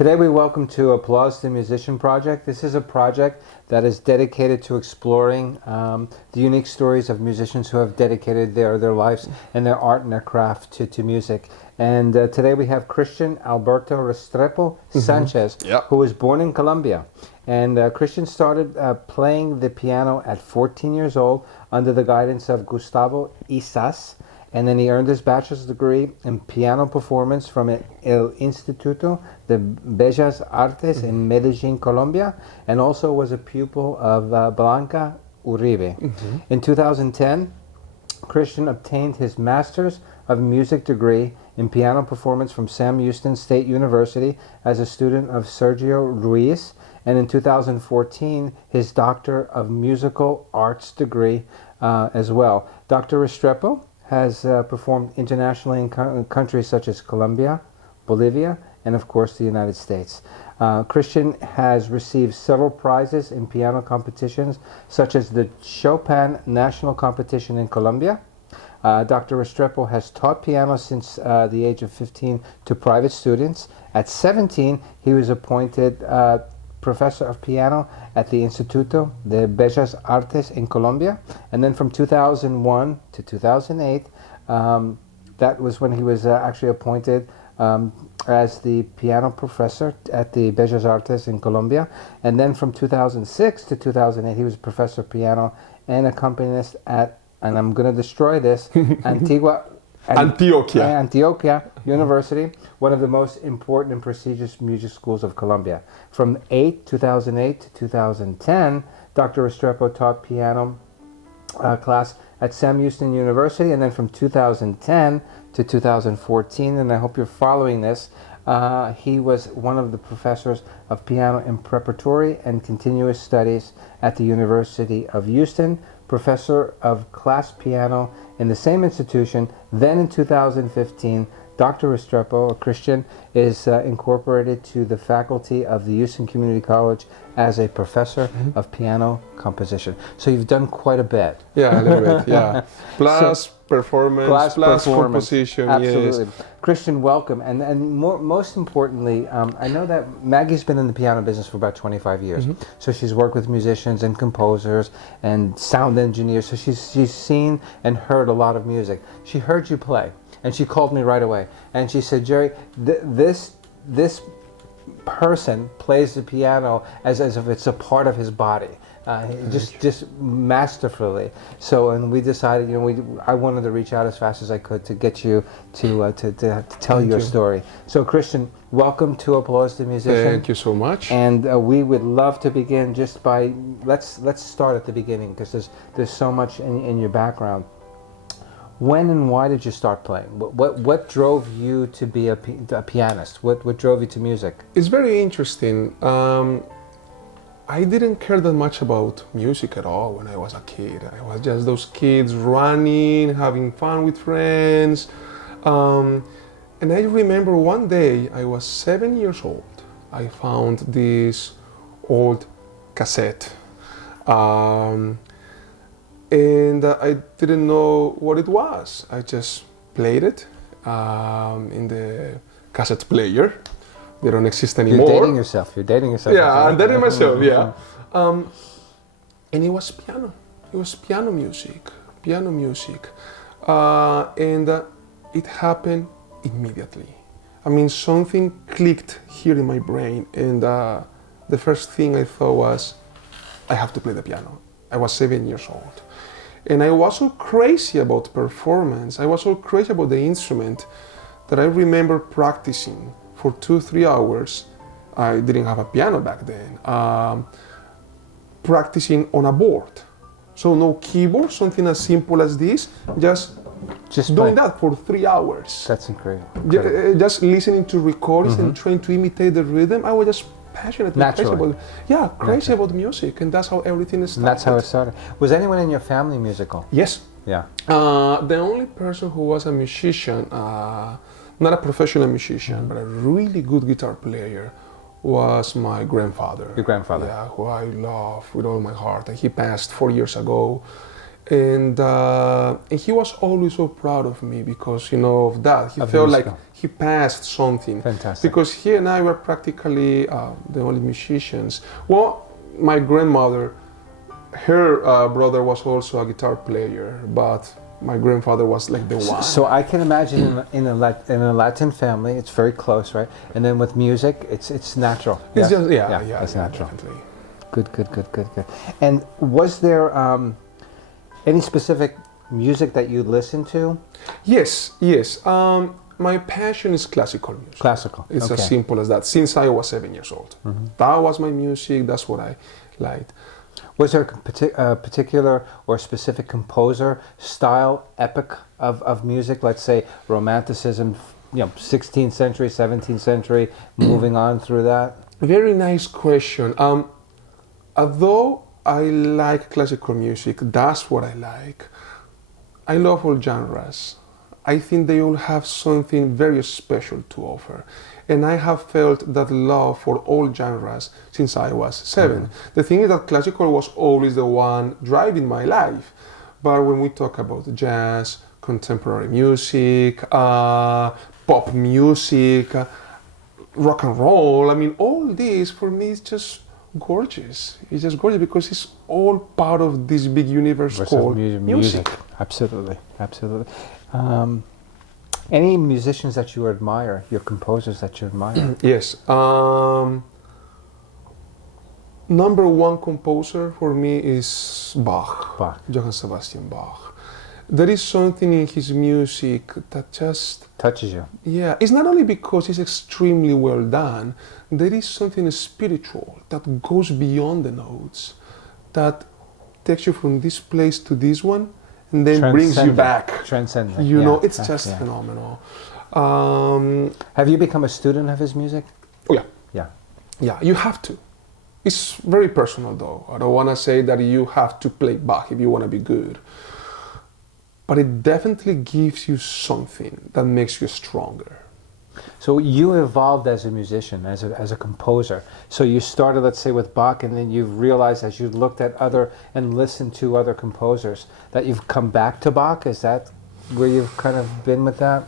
Today we welcome to Applause the Musician Project. This is a project that is dedicated to exploring the unique stories of musicians who have dedicated their lives and their art and their craft to music. And today we have Christian Alberto Restrepo Sanchez, who was born in Colombia. And Christian started playing the piano at 14 years old under the guidance of Gustavo Isas. And then he earned his bachelor's degree in piano performance from El Instituto de Bellas Artes in Medellin, Colombia, and also was a pupil of Blanca Uribe. In 2010, Christian obtained his Master's of Music degree in piano performance from Sam Houston State University as a student of Sergio Ruiz, and in 2014, his Doctor of Musical Arts degree as well. Dr. Restrepo has performed internationally in countries such as Colombia, Bolivia, and of course the United States. Christian has received several prizes in piano competitions, such as the Chopin National Competition in Colombia. Dr. Restrepo has taught piano since the age of 15 to private students. At 17, he was appointed professor of piano at the Instituto de Bellas Artes in Colombia, and then from 2001 to 2008, that was when he was actually appointed as the piano professor at the Bellas Artes in Colombia, and then from 2006 to 2008, he was professor of piano and accompanist at, and I'm going to destroy this, Antioquia University, one of the most important and prestigious music schools of Colombia. From 2008 to 2010, Dr. Restrepo taught piano class at Sam Houston University, and then from 2010 to 2014, and I hope you're following this, he was one of the professors of piano in preparatory and continuous studies at the University of Houston, professor of class piano in the same institution. Then in 2015, Dr. Restrepo, a Christian, is incorporated to the faculty of the Houston Community College as a professor of piano composition. So you've done quite a bit. Yeah, a little bit, yeah. Plus performance, plus composition, absolutely. yes. Christian, welcome. And most importantly, I know that Maggie's been in the piano business for about 25 years. So she's worked with musicians and composers and sound engineers. So she's seen and heard a lot of music. She heard you play, and she called me right away. And she said, Jerry, this person plays the piano as if it's a part of his body. Just masterfully. So, and we decided, I wanted to reach out as fast as I could to get you to tell your story. So, Christian, welcome to Applause the Musician. Thank you so much. And we would love to begin just by let's start at the beginning, because there's so much in your background. When and why did you start playing? What drove you to be a pianist? What drove you to music? It's very interesting. I didn't care that much about music at all when I was a kid. I was just those kids running, having fun with friends. And I remember one day, I was 7 years old. I found this old cassette. And I didn't know what it was. I just played it in the cassette player. They don't exist anymore. You're dating yourself. Yeah, I'm dating myself, yeah. And it was piano. It was piano music. And it happened immediately. I mean, something clicked here in my brain, and the first thing I thought was, I have to play the piano. I was 7 years old. And I was so crazy about performance, I was so crazy about the instrument, that I remember practicing for 2-3 hours. I didn't have a piano back then. Practicing on a board. So no keyboard, something as simple as this, just doing that for 3 hours. That's incredible. Just listening to recordings and trying to imitate the rhythm. I was just passionately crazy about music, and that's how everything started. And that's how it started. Was anyone in your family musical? Yes. Yeah. The only person who was a musician, not a professional musician, but a really good guitar player, was my grandfather. Your grandfather? Yeah, who I love with all my heart. He passed 4 years ago, And he was always so proud of me because, of that. He Of felt musical. like he passed something. Fantastic. Because he and I were practically the only musicians. Well, my grandmother, her brother was also a guitar player, but my grandfather was like the one. So I can imagine in a Latin family, it's very close, right? And then with music, it's natural. It's Yes? just, yeah, it's natural. Definitely. Good. And was there any specific music that you listen to? Yes. My passion is classical music. Classical. It's okay. as simple as that. Since I was 7 years old, that was my music. That's what I liked. Was there a particular or specific composer, style, epoch of music? Let's say Romanticism, 16th century, 17th century, moving on through that? Very nice question. Although I like classical music, that's what I like. I love all genres. I think they all have something very special to offer. And I have felt that love for all genres since I was 7. The thing is that classical was always the one driving my life. But when we talk about jazz, contemporary music, pop music, rock and roll, all this for me is just gorgeous. It's just gorgeous because it's all part of this big universe called music. Absolutely. Any musicians that you admire, your composers that you admire? Yes. Number one composer for me is Bach. Johann Sebastian Bach. There is something in his music that just touches you. Yeah, it's not only because it's extremely well done, there is something spiritual that goes beyond the notes, that takes you from this place to this one, and then brings you back. Transcendent. It's just phenomenal. Have you become a student of his music? Oh yeah. Yeah. Yeah, you have to. It's very personal though. I don't want to say that you have to play Bach if you want to be good. But it definitely gives you something that makes you stronger. So you evolved as a musician, as a composer. So you started, let's say, with Bach, and then you've realized as you looked at other and listened to other composers that you've come back to Bach. Is that where you've kind of been with that?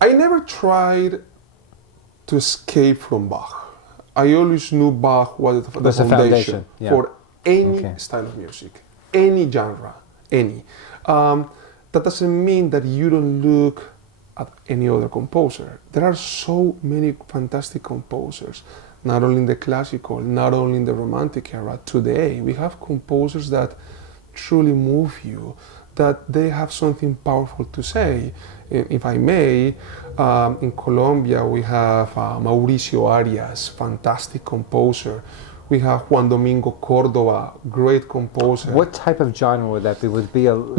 I never tried to escape from Bach. I always knew Bach was the foundation for any style of music, any genre, any. That doesn't mean that you don't look at any other composer. There are so many fantastic composers, not only in the classical, not only in the romantic era. Today, we have composers that truly move you, that they have something powerful to say. If I may, in Colombia, we have Mauricio Arias, fantastic composer. We have Juan Domingo Córdoba, great composer. What type of genre would that be?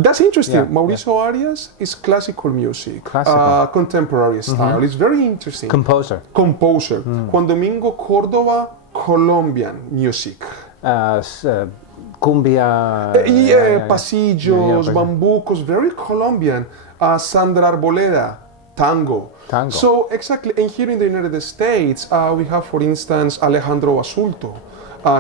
That's interesting. Mauricio Arias is classical music, contemporary style. It's very interesting. Composer. Juan Domingo Córdoba, Colombian music. Cumbia. Pasillos, bambucos, very Colombian. Sandra Arboleda, tango. So exactly, and here in the United States, we have, for instance, Alejandro Basulto.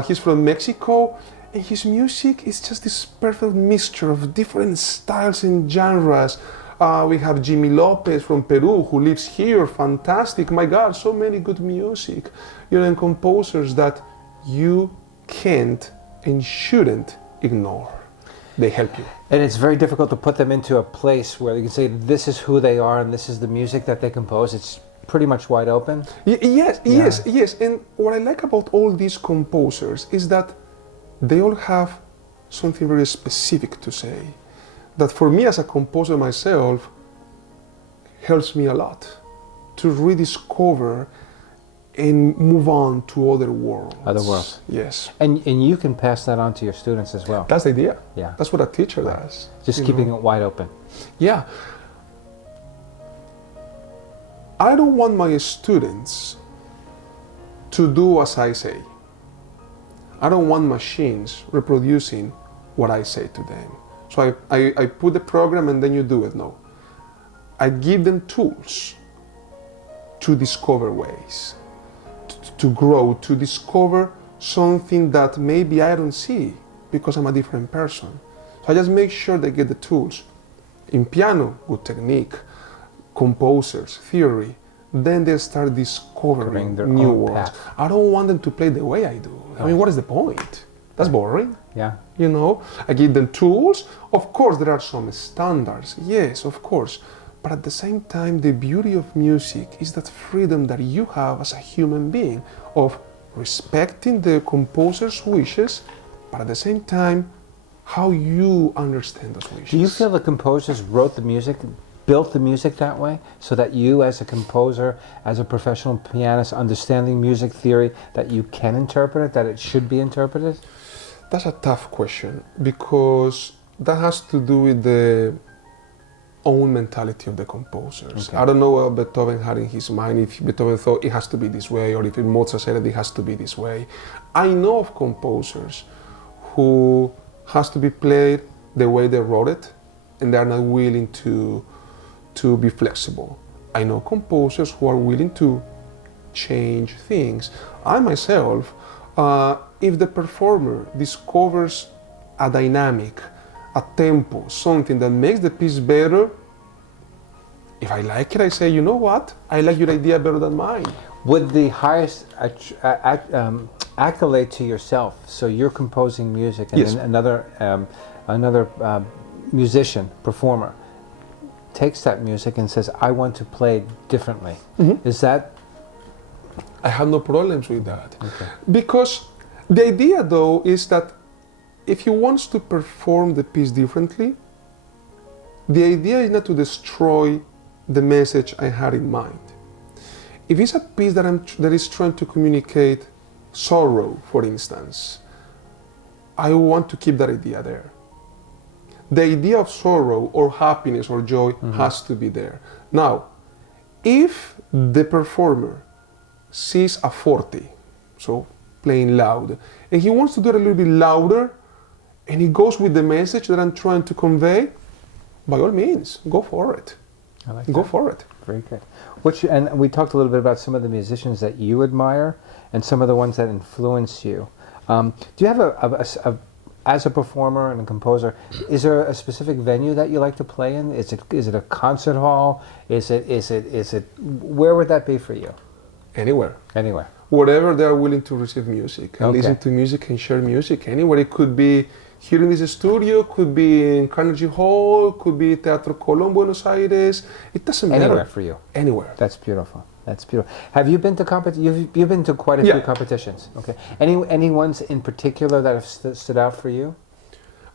He's from Mexico, and his music is just this perfect mixture of different styles and genres. We have Jimmy Lopez from Peru, who lives here, fantastic. My God, so many good music. And composers that you can't and shouldn't ignore. They help you. And it's very difficult to put them into a place where you can say this is who they are and this is the music that they compose. It's pretty much wide open. Yes. And what I like about all these composers is that they all have something very specific to say. That for me as a composer myself helps me a lot to rediscover and move on to other worlds. Yes. And you can pass that on to your students as well. That's the idea. Yeah. That's what a teacher does. Just keeping it wide open. Yeah. I don't want my students to do as I say. I don't want machines reproducing what I say to them. So I put the program and then you do it. No. I give them tools to discover ways, to grow, to discover something that maybe I don't see because I'm a different person. So I just make sure they get the tools. In piano, good technique, composers, theory. Then they start discovering their new own worlds. path. I don't want them to play the way I do. I mean, what is the point? That's boring. Yeah. You know, I give them tools. Of course, there are some standards. Yes, of course. But at the same time, the beauty of music is that freedom that you have as a human being of respecting the composer's wishes, but at the same time, how you understand those wishes. Do you feel the composers wrote the music, built the music that way, so that you as a composer, as a professional pianist, understanding music theory, that you can interpret it, that it should be interpreted? That's a tough question, because that has to do with the own mentality of the composers. Okay. I don't know what Beethoven had in his mind, if Beethoven thought it has to be this way, or if Mozart said it has to be this way. I know of composers who has to be played the way they wrote it, and they're not willing to be flexible. I know composers who are willing to change things. I myself, if the performer discovers a dynamic, a tempo, something that makes the piece better, if I like it, I say, you know what? I like your idea better than mine. Would the highest accolade to yourself, so you're composing music and Yes. then another musician, performer, takes that music and says, I want to play it differently. Mm-hmm. Is that? I have no problems with that. Okay. Because the idea, though, is that if he wants to perform the piece differently, the idea is not to destroy the message I had in mind. If it's a piece that is trying to communicate sorrow, for instance, I want to keep that idea there. The idea of sorrow or happiness or joy has to be there. Now, if the performer sees a forte, so playing loud, and he wants to do it a little bit louder, and he goes with the message that I'm trying to convey, by all means, go for it. I like Go that. for it. Very good. And we talked a little bit about some of the musicians that you admire and some of the ones that influence you. Do you have as a performer and a composer, is there a specific venue that you like to play in? Is it a concert hall? Is it where would that be for you? Anywhere. Anywhere. Wherever they are willing to receive music and Okay. listen to music and share music. Anywhere. It could be here in this studio, could be in Carnegie Hall, could be Teatro Colón, Buenos Aires. It doesn't matter. Anywhere for you. Anywhere. That's beautiful. That's beautiful. Have you been to You've been to quite a few Yeah. competitions. Okay. Any ones in particular that have stood out for you?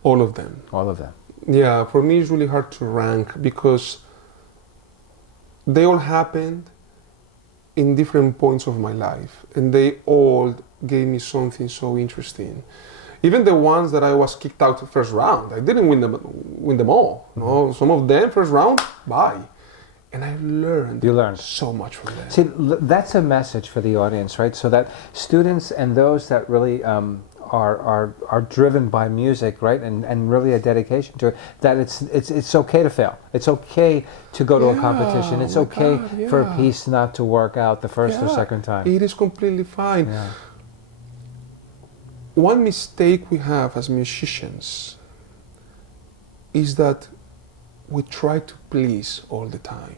All of them. All of them. Yeah, for me it's really hard to rank because they all happened in different points of my life, and they all gave me something so interesting. Even the ones that I was kicked out the first round, I didn't win them all. No, some of them first round, bye. And I learned. You learned so much from them. See, that's a message for the audience, right? So that students and those that really are driven by music, right, and really a dedication to it, that it's okay to fail. It's okay to go to a competition. It's okay for a piece not to work out the first or second time. It is completely fine. Yeah. One mistake we have as musicians is that we try to please all the time.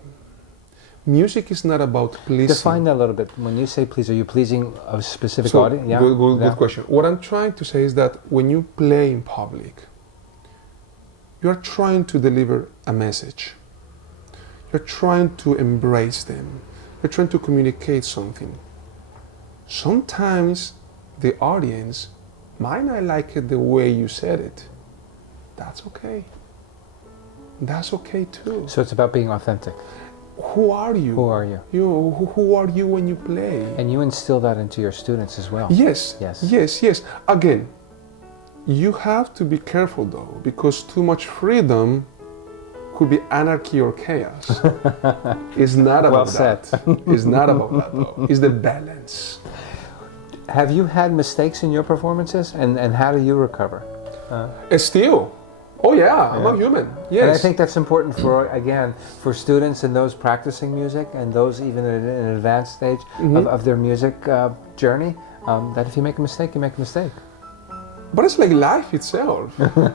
Music is not about pleasing. Define that a little bit. When you say please, are you pleasing a specific So, audience? Yeah. Good question. What I'm trying to say is that when you play in public, you're trying to deliver a message. You're trying to embrace them. You're trying to communicate something. Sometimes the audience might not like it the way you said it. That's okay. That's okay too. So it's about being authentic. Who are you? Who are you? Who are you when you play? And you instill that into your students as well. Yes. Yes. Yes. Yes. Again, you have to be careful though, because too much freedom could be anarchy or chaos. It's not about Well said. that. It's not about that though. It's the balance. Have you had mistakes in your performances, and how do you recover? Still. Oh yeah, I'm a human. Yes. And I think that's important for students and those practicing music and those even at an advanced stage of their music journey, that if you make a mistake, you make a mistake. But it's like life itself.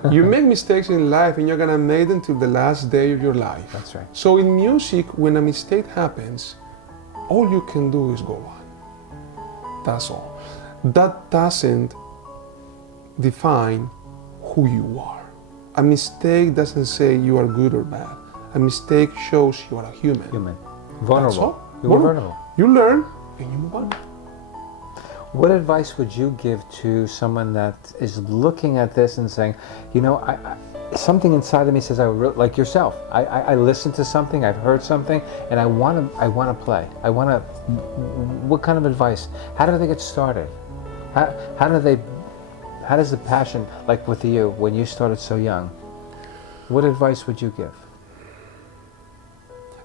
You make mistakes in life and you're gonna make them till the last day of your life. That's right. So in music, when a mistake happens, all you can do is go on. That's all. That doesn't define who you are. A mistake doesn't say you are good or bad. A mistake shows you are a human. Human. Vulnerable. That's all. You were vulnerable. You learn and you move on. What advice would you give to someone that is looking at this and saying, you know, something inside of me says, like yourself, I listened to something, I've heard something, and I want to play. What kind of advice? How do they get started? How does the passion, like with you, when you started so young, what advice would you give?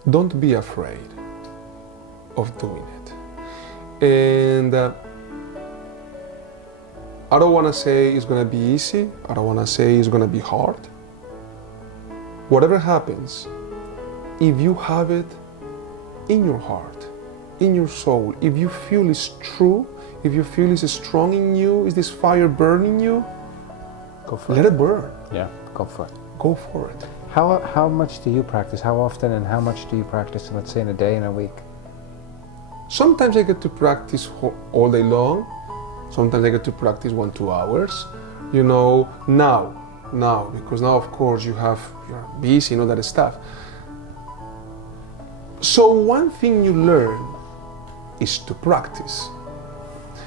Don't be afraid of doing it. And I don't want to say it's going to be easy. I don't want to say it's going to be hard. Whatever happens, if you have it in your heart, in your soul, if you feel it's true, if you feel it's strong in you, is this fire burning you, go for let it burn. Yeah, go for it. Go for it. How much do you practice? How often and how much do you practice, let's say, in a day and a week? Sometimes I get to practice all day long. Sometimes I get to practice 1-2 hours. You know, now, because now of course you're busy and all that stuff. So one thing you learn is to practice.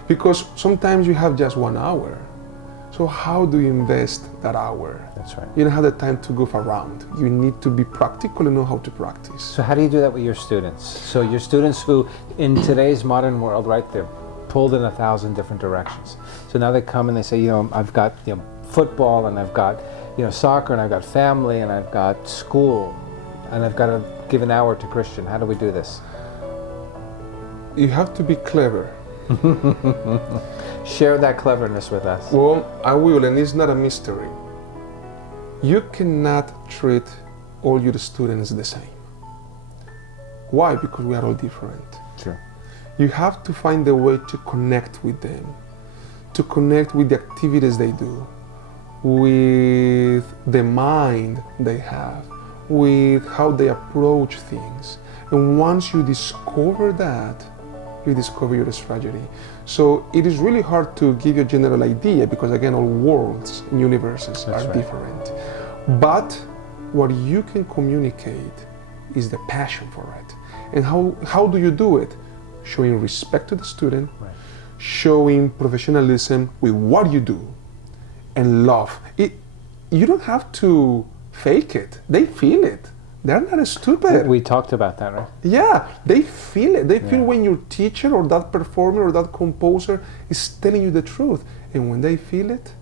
Because sometimes you have just 1 hour. So how do you invest that hour? That's right. You don't have the time to goof around. You need to be practical and know how to practice. So how do you do that with your students? So your students who, in today's modern world, right, they're pulled in 1,000 different directions. So now they come and they say, you know, I've got, you know, football, and I've got, you know, soccer, and I've got family, and I've got school, and I've got to give an hour to Christian. How do we do this? You have to be clever. Share that cleverness with us. Well, I will, and it's not a mystery. You cannot treat all your students the same. Why? Because we are all different. Sure. You have to find a way to connect with them, to connect with the activities they do, with the mind they have, with how they approach things. And once you discover that, you discover your strategy. So it is really hard to give you a general idea because, again, all worlds and universes are different. But what you can communicate is the passion for it. And how do you do it? Showing respect to the student, showing professionalism with what you do, and love. You don't have to fake it. They feel it. They're not stupid. We talked about that, right? Yeah, they feel it. They feel when your teacher or that performer or that composer is telling you the truth. And when they feel it,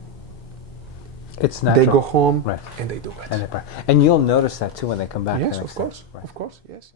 it's natural. They go home and they do it. And you'll notice that too when they come back. Yes, of course. Of course, yes.